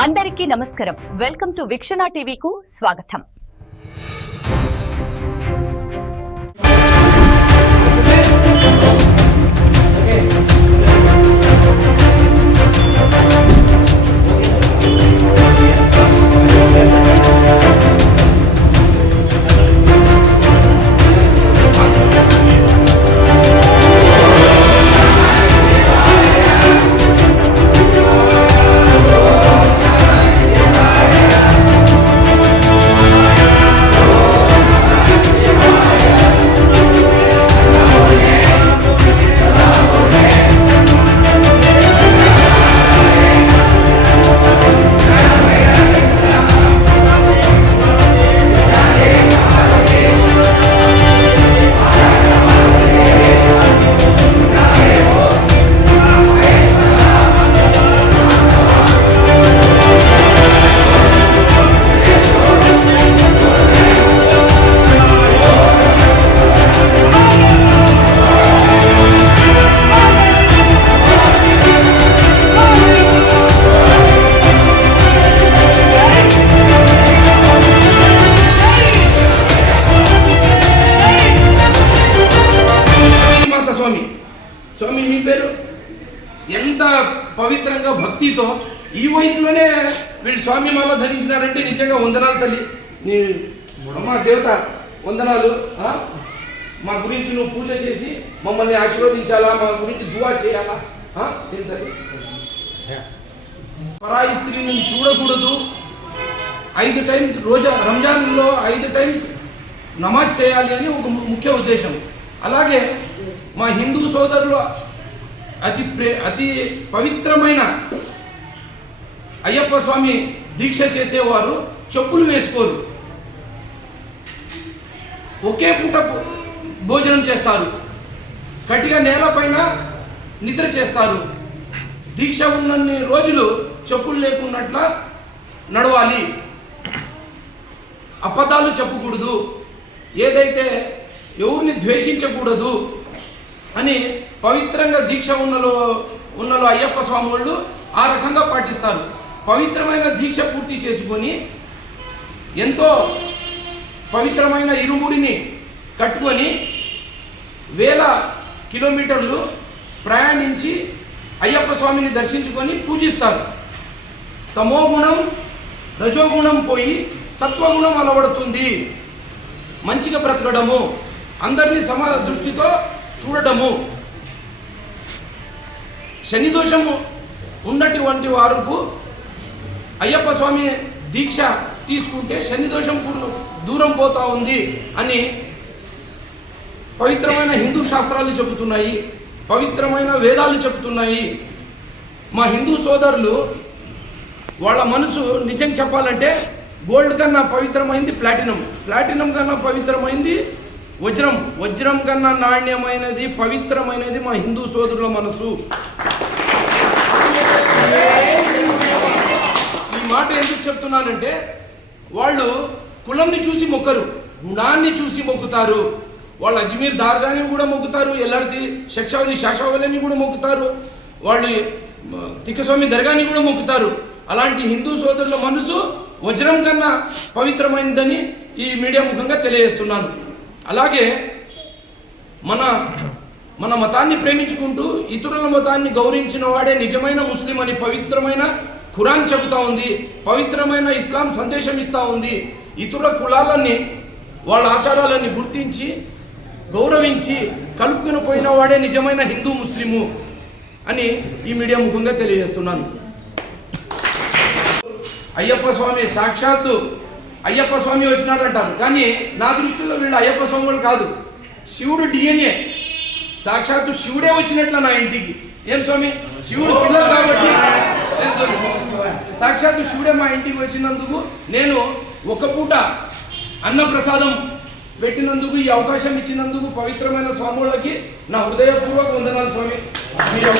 అందరికీ నమస్కారం welcome to వీక్షణ టీవీకు స్వాగతం పవిత్రంగా భక్తితో ఈ వయసులోనే వీళ్ళు స్వామి మాల ధరించినారంటే నిజంగా వందనాలు తల్లి. నీ అమ్మ దేవత వందనాలు? మా గురించి నువ్వు పూజ చేసి మమ్మల్ని ఆశీర్వదించాలా మా గురించి దువా చేయాలా? తల్లి? పరాయి స్త్రీని చూడకూడదు. ఐదు టైమ్స్ రోజా రంజాన్లో ఐదు టైమ్స్ నమాజ్ చేయాలి అని ఒక ము- ముఖ్య ఉద్దేశం. అలాగే మా హిందూ సోదరులు అతి ప్రే అతి పవిత్రమైన అయ్యప్ప స్వామి దీక్ష చేసేవారు చెప్పులు వేసుకోరు. ఒకే పూట భోజనం చేస్తారు. కటిగా నేలపైన నిద్ర చేస్తారు. దీక్ష ఉన్నన్ని రోజులు చెప్పులు లేకున్నట్ల నడవాలి. అబద్ధాలు చెప్పకూడదు. ఏదైతే ఎవరిని ద్వేషించకూడదు అని పవిత్రంగా దీక్ష ఉన్నలో ఉన్నలో అయ్యప్ప స్వామి వాళ్ళు ఆ రకంగా పాటిస్తారు. పవిత్రమైన దీక్ష పూర్తి చేసుకొని ఎంతో పవిత్రమైన ఇరుముడిని కట్టుకొని వేల కిలోమీటర్లు ప్రయాణించి అయ్యప్ప స్వామిని దర్శించుకొని పూజిస్తారు. తమోగుణం రజోగుణం పోయి సత్వగుణం అలవడుతుంది. మంచిగా బ్రతకడము అందరినీ సమ దృష్టితో చూడడము. శనిదోషము ఉన్నటువంటి వారుకు అయ్యప్ప స్వామి దీక్ష తీసుకుంటే శని దోషం కూడా దూరం పోతా ఉంది అని పవిత్రమైన హిందూ శాస్త్రాలు చెబుతున్నాయి పవిత్రమైన వేదాలు చెబుతున్నాయి. మా హిందూ సోదరులు వాళ్ళ మనసు నిజం చెప్పాలంటే గోల్డ్ కన్నా పవిత్రమైంది ప్లాటినం. ప్లాటినం కన్నా పవిత్రమైంది వజ్రం. వజ్రం కన్నా నాణ్యమైనది పవిత్రమైనది మా హిందూ సోదరుల మనసు. ఈ మాట ఎందుకు చెప్తున్నానంటే వాళ్ళు కులంని చూసి మొక్కరు గుణాన్ని చూసి మొక్కుతారు. వాళ్ళు అజ్మీర్ దార్గాని కూడా మొక్కుతారు ఎల్లాడితి శక్షావళి శాషావళిని కూడా మొక్కుతారు వాళ్ళు తిక్కస్వామి దర్గాని కూడా మొక్కుతారు. అలాంటి హిందూ సోదరుల మనసు వజ్రం కన్నా పవిత్రమైనదని ఈ మీడియా ముఖంగా తెలియజేస్తున్నాను. అలాగే మన మన మతాన్ని ప్రేమించుకుంటూ ఇతరుల మతాన్ని గౌరవించిన వాడే నిజమైన ముస్లిం అని పవిత్రమైన ఖురాన్ చెబుతా ఉంది పవిత్రమైన ఇస్లాం సందేశం ఇస్తూ ఉంది. ఇతర కులాలని వాళ్ళ ఆచారాలని గుర్తించి గౌరవించి కలుపుకుని పోయిన వాడే నిజమైన హిందూ ముస్లిము అని ఈ మీడియా ముఖంగా తెలియజేస్తున్నాను. అయ్యప్ప స్వామి సాక్షాత్తు అయ్యప్ప స్వామి వచ్చినాడంటారు కానీ నా దృష్టిలో వీళ్ళు అయ్యప్ప స్వామి కాదు. శివుడు డిఎన్ఏ. సాక్షాత్తు శివుడే వచ్చినట్ల నా ఇంటికి. ఏం స్వామి? శివుడు పిల్లలు కాబట్టి. సాక్షాత్తు శివుడే మా ఇంటికి వచ్చినందుకు నేను ఒక పూట అన్నప్రసాదం పెట్టినందుకు ఈ అవకాశం ఇచ్చినందుకు పవిత్రమైన స్వాములకి నా హృదయపూర్వక వందనాలు స్వామి. మీరు